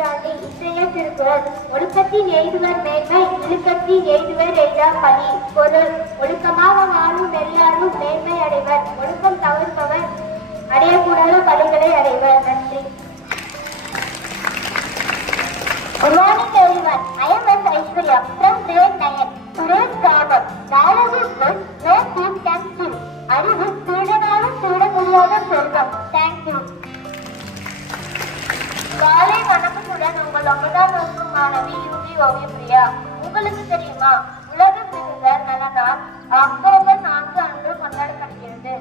நூற்றாண்டு இன்றைய திருக்குறள். ஒழுக்கத்தின் எய்துவர் மேன்மை, இழுக்கத்தின் எய்துவர் எய்தா பழி. பொருள்: ஒழுக்கமாக வாழும் எல்லாரும் மேன்மை அடைவர். ஒழுக்கம் தவிர்ப்பவர் அடையக்கூடாத பழிகளை அடைவர். நன்றி. Good morning everyone. I am Ms. Aishwarya from grade 9. Today's proverb: knowledge is good, no thief can steal. அறிவு திருடனாலும் திருட முடியாத செல்வம். Thank you. காலை வணக்கத்துடன் உங்கள் 9ஆம் வகுப்பு மாணவி யூவி ஓவியப்பிரியா. உங்களுக்கு தெரியுமா, உலக மிருக நலனால் அக்டோபர் 4 அன்று கொண்டாடப்படுகிறது.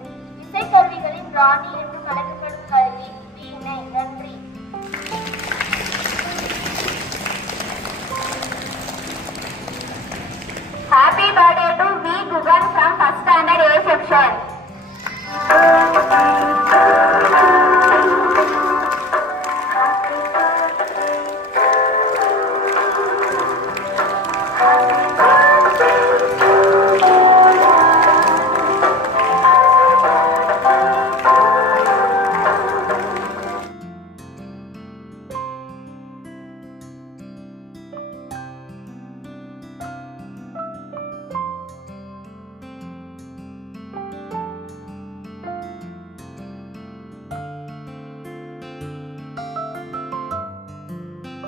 இசைக்கருவிகளின் ராணி என்று அழைக்கப்படும் கருவி வீணை. நன்றி. Happy birthday to V. Gugan from first standard A section.